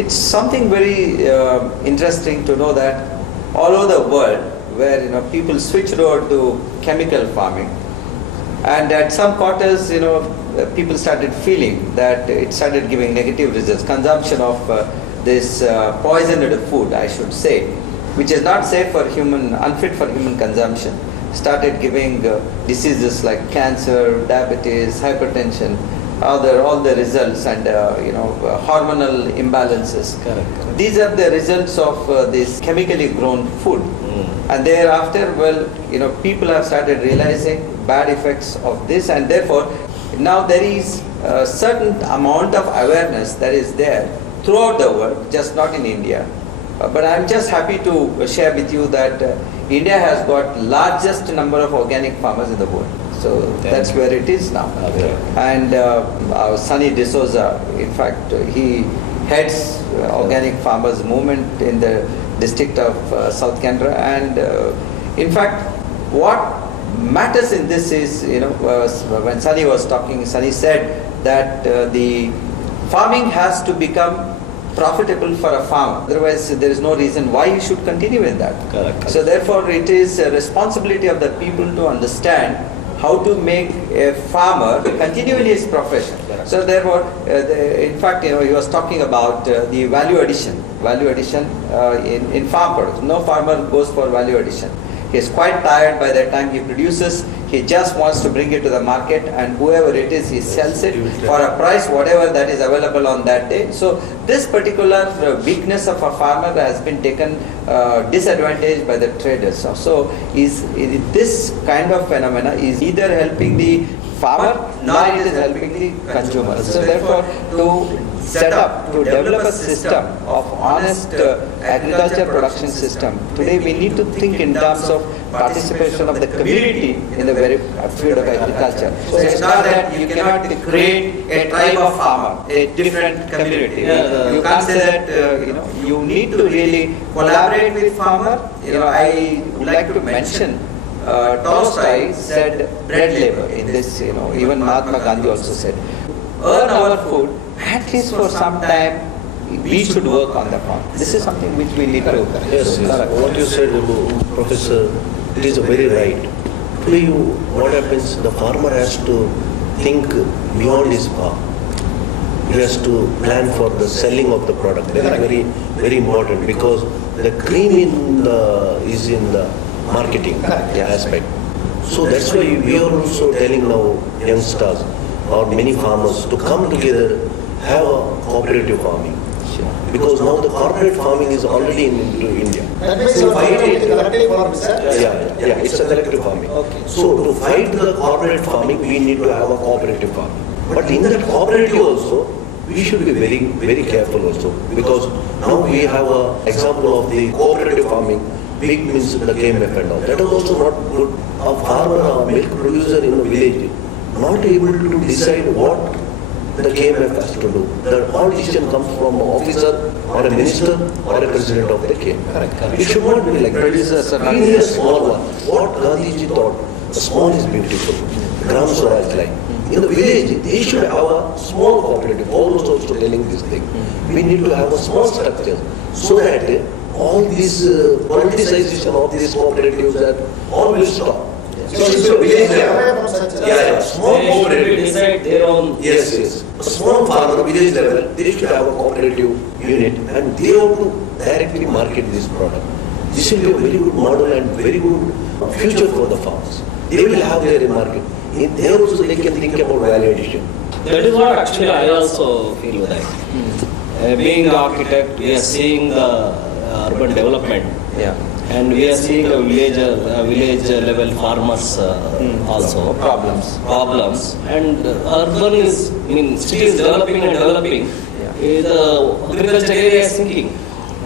It's something very interesting to know that all over the world, where people switched over to chemical farming, and at some quarters, people started feeling that it started giving negative results. Consumption of this poisoned food, I should say, which is not safe for human, unfit for human consumption, started giving diseases like cancer, diabetes, hypertension, all the results, and hormonal imbalances. Correct. These are the results of this chemically grown food. And thereafter, people have started realizing bad effects of this, and therefore now there is a certain amount of awareness that is there throughout the world, just not in India. But I'm just happy to share with you that India has got largest number of organic farmers in the world. So that's where it is now. Okay. And our Sunny D'Souza, in fact, he heads organic farmers movement in the district of South Canara. And in fact, what matters in this is, when Sunny was talking, Sunny said that the farming has to become profitable for a farmer. Otherwise, there is no reason why he should continue in that. Correct. So therefore, it is a responsibility of the people to understand how to make a farmer continue in his profession. So therefore, in fact, he was talking about the value addition. Value addition in farm products. No farmer goes for value addition. He is quite tired by the time he produces. He just wants to bring it to the market, and whoever it is, he sells it for a price, whatever that is available on that day. So this particular weakness of a farmer has been taken disadvantage by the traders. So this kind of phenomena is either helping the farmer, nor it is helping the consumer. So therefore, to develop a system of honest agriculture production system, today we need to think in terms of participation of the community in the very field of agriculture. So it's not that you cannot create a tribe of farmer, a different community. You can't say that you need to really collaborate with farmer. I would like to mention Tolstoy said bread labor in this, even Mahatma Gandhi also said, earn our food, at least for some time, we should work on the farm. This is something which we need to. Yes. What you said, Professor, it is very right. Today, what happens, the farmer has to think beyond his farm. He has to plan for the selling of the product. That is very, very important, because the cream is in the marketing aspect. So that's why we are also telling now youngsters or many farmers to come together, have a cooperative farming. Because now the corporate farming is already into India. That means you fight it collective farming, sir? Yeah, it's a collective farming. Okay. So to fight the corporate farming, we need to have a cooperative farming. But in that cooperative also, we should be very, very careful also. Because now we have an example of the cooperative farming. Big means the KMF and all. That is also not good. A farmer, a milk producer in a village, not able to decide what the KMF has to do. The all decision comes from an officer or a minister or a president of the KMF. Correct. It should not be like that. We need a small one. What Gandhiji thought, small is beautiful. Gram Swaraj line. In the village, they should have a small cooperative. Almost also telling this thing. We need to have a small structure so that all this politicization of these cooperatives that all will stop. So it's a village level. Small cooperative. Decide their own. Yes. A small farmer, village level, they should have a cooperative unit, and they have to directly market this product. This will be a very good model and very good future for the farmers. They will have their market. In there also they can think about value addition. That is what actually I also feel like. Being an architect, we are seeing the urban development. Yeah. And we are seeing a village level farmers also. Problems. And urban is, city is developing and developing. The agriculture area is sinking.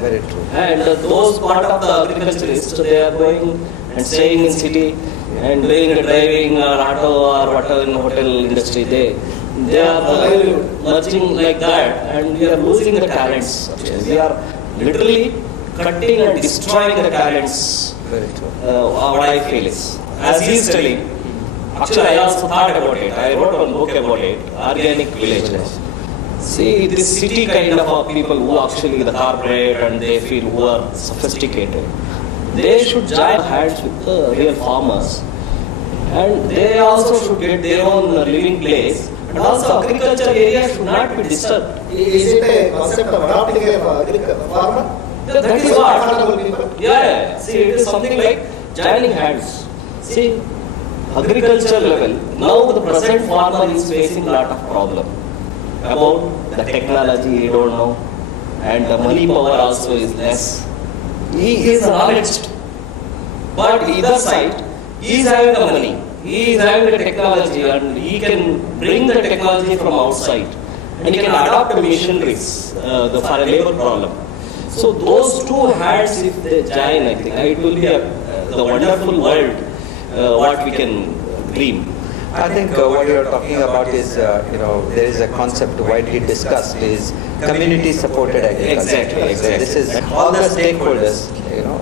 Very true. And those part of the agriculturists, they are going and staying in city and doing the driving or auto or whatever in hotel industry. They are merging like that, and we are losing the talents. We are literally cutting and destroying the talents. Very true. What I feel is, as he is telling, actually I also thought about it. I wrote one book about it, Organic Villages. See, this city kind of people who actually the corporate and they feel who are sophisticated, they should join hands with the real farmers, and they also should get their own living place, and also agriculture area should not be disturbed. Is it a concept of adopting a farmer? That is what. Yeah. See, it is something like joining hands. See, agriculture level, now the present farmer is facing a lot of problem about the technology he don't know, and the money power also is less. He is knowledgeable, but either side, he is having the money, he is having the technology, and he can bring the technology from outside, and he can adopt the machineries for a labor problem. So those two hands, if they join, I think it will be the wonderful world what we can dream. I think what you are talking about is, there is a concept widely discussed is community-supported agriculture. Exactly. This is all the stakeholders,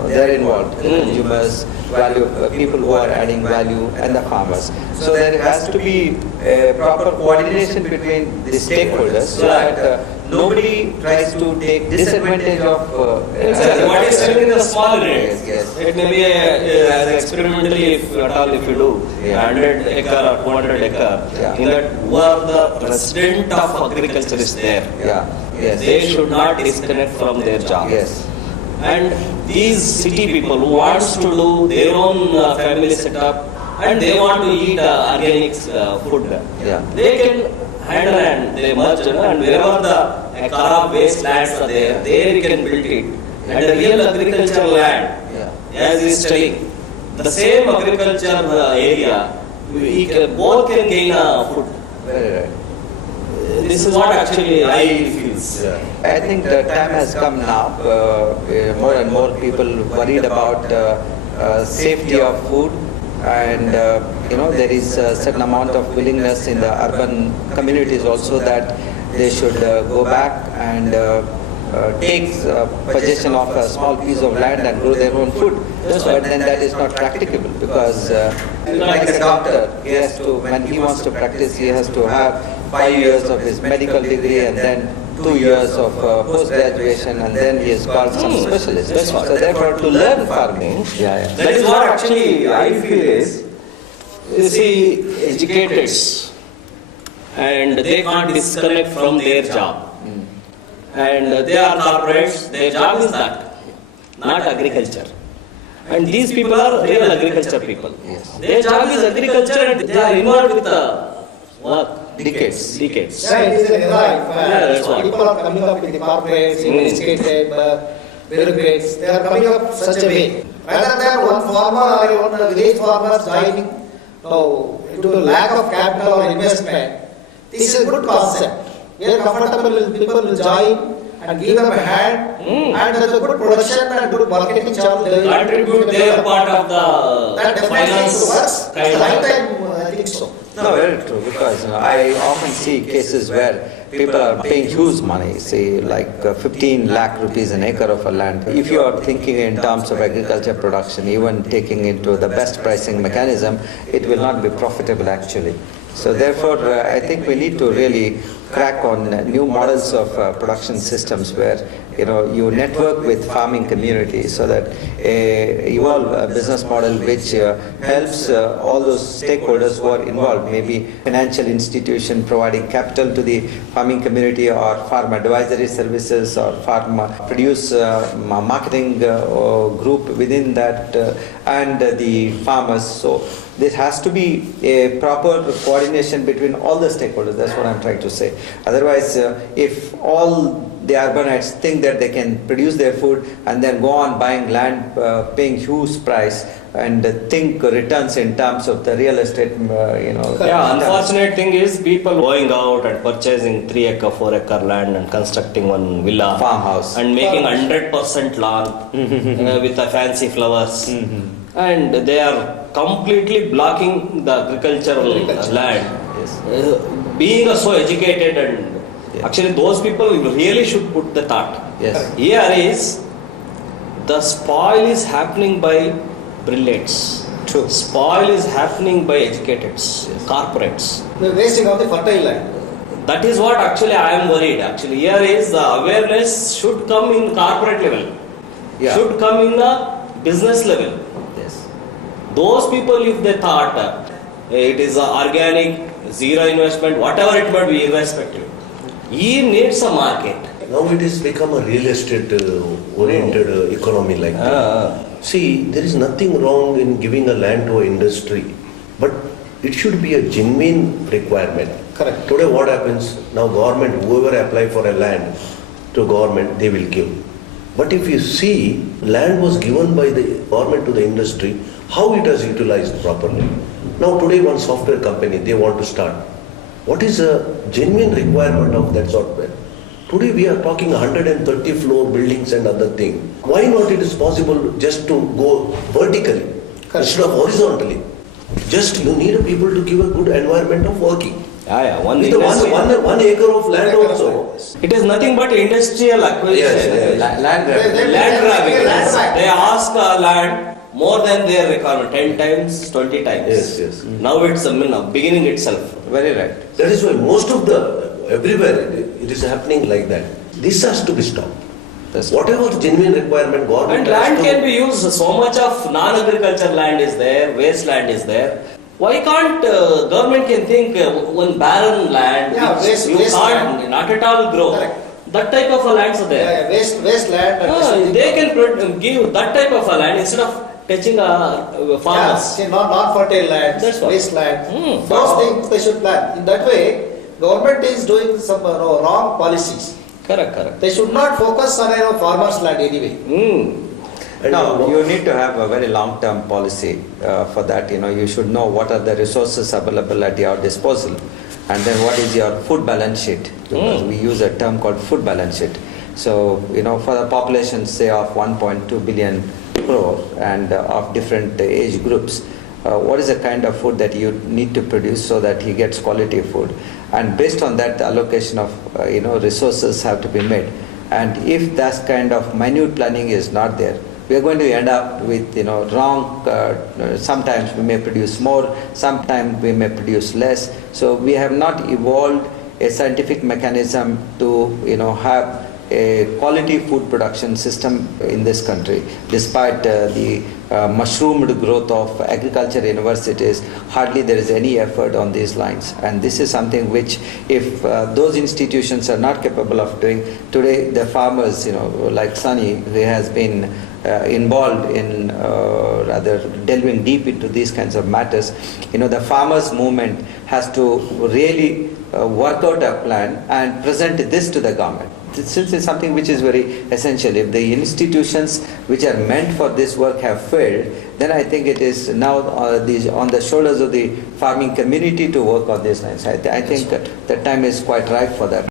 they're involved, the consumers, value, people who are adding value, and the farmers. So there has to be a proper coordination between the stakeholders so that nobody tries to take disadvantage of. Exactly. What is selling in the small rate? Yes. It may be as experimentally, if you do 100 acre or 200 acre, in that who are the president of agriculture is there. Yes. They should not disconnect from their job. Yes. And these city people who wants to do their own family setup and they want to eat organic food, they can hand in hand, they merge, and wherever the Kharab wastelands are there you can build it. And the real agricultural land, as is telling, the same agriculture area, both can gain food. Very right. This is what actually I feel. I think the time has come now. More and more people worried about safety of food, and there is a certain amount of willingness in the urban communities also that they should go back and take possession of a small piece of land and grow their own food. But then that is not practicable because, like a doctor, he has to, when he wants to practice, he has to have 5 years of his medical degree and then 2 years of post-graduation, and then he is called some specialist. So therefore, to learn farming, that is what actually I feel is, you see, educators, and they can't disconnect from their job. And they are corporates, their job is that, not agriculture. And these people are real agriculture people. Their job is agriculture and they are involved with the work. Decades. Yeah, it is a that's what. people are coming up with the corporates, educated, bureaucrats, they are coming up such a way. Rather than one farmer or one village farmer joining into lack of capital or investment, this is a good concept. We are comfortable, people will join and give them a hand, and there's a good production and good marketing channel. Contribute their part of That the definitely finance. works. It's the right time, I think so. no, very true, because I often see cases where people are paying huge money, say like 15 lakh rupees an acre of a land. If you are thinking in terms of agriculture production, even taking into the best pricing mechanism, it will not be profitable actually. So therefore, I think we need to really crack on new models of production systems where you network with farming communities so that evolve a business model which helps all those stakeholders who are involved, maybe financial institution providing capital to the farming community, or farm advisory services, or farm produce marketing group within that, and the farmers. So there has to be a proper coordination between all the stakeholders. That's what I'm trying to say. Otherwise, if all the urbanites think that they can produce their food and then go on buying land, paying huge price, and think returns in terms of the real estate, Yeah, unfortunate thing is people going out and purchasing 3 acre, 4 acre land and constructing one villa, farmhouse, and making 100% lawn with the fancy flowers, and they are completely blocking the agricultural land. Yes. Being so educated, and actually those people really should put the thought. Yes. Here is the spoil is happening by brilliants. True. Spoil is happening by educateds, corporates. The wasting of the fertile land. That is what actually I am worried. Actually, here is the awareness should come in corporate level, Yeah. should come in the business level. Yes. Those people, if they thought it is organic, zero investment, whatever it might be, irrespective, he needs a market. Now it has become a real estate oriented economy like that. See, there is nothing wrong in giving a land to an industry, but it should be a genuine requirement. Correct. Today what happens, now government, whoever apply for a land to government, they will give. But if you see, land was given by the government to the industry, how it has utilized properly. Now today one software company, they want to start. What is a genuine requirement of that software? Today we are talking 130 floor buildings and other thing. Why not it is possible just to go vertically instead of horizontally? Just you need people to give a good environment of working. One With the industry- one acre of land also. It is nothing but industrial acquisition. Yes, yes. Land grabbing. Land grabbing. Land grabbing. They ask land more than their requirement, 10 times, 20 times. Yes, yes. Now it's a beginning itself. Very right. That is why most of everywhere it is happening like that. This has to be stopped. That's Whatever the genuine requirement government And has land to- can be used, so much of non-agriculture land is there, waste land is there. Why can't government can think one barren land Yeah, which waste- you waste can't land. not at all grow? Correct. That type of a lands are there. Yeah, waste land. They can give that type of a land instead of touching farmers. Yeah, see, not fertile land, That's what. waste land. Hmm. Those things they should plan. In that way, government is doing some wrong policies. Correct. They should not focus on farmers' land anyway. And No, you need to have a very long-term policy for that. You should know what are the resources available at your disposal, and then what is your food balance sheet. Because we use a term called food balance sheet. So, for the population, say of 1.2 billion crore and of different age groups, what is the kind of food that you need to produce so that he gets quality food, and based on that, the allocation of resources have to be made. And if that kind of minute planning is not there, we are going to end up with wrong. Sometimes we may produce more, sometimes we may produce less. So we have not evolved a scientific mechanism to have a quality food production system in this country. Despite the mushroomed growth of agriculture universities, hardly there is any effort on these lines. And this is something which, if those institutions are not capable of doing, today the farmers, like Sunny, who has been involved in rather delving deep into these kinds of matters, the farmers movement has to really work out a plan and present this to the government. Since it's something which is very essential, if the institutions which are meant for this work have failed, then I think it is now on the shoulders of the farming community to work on these lines. I think the time is quite ripe for that.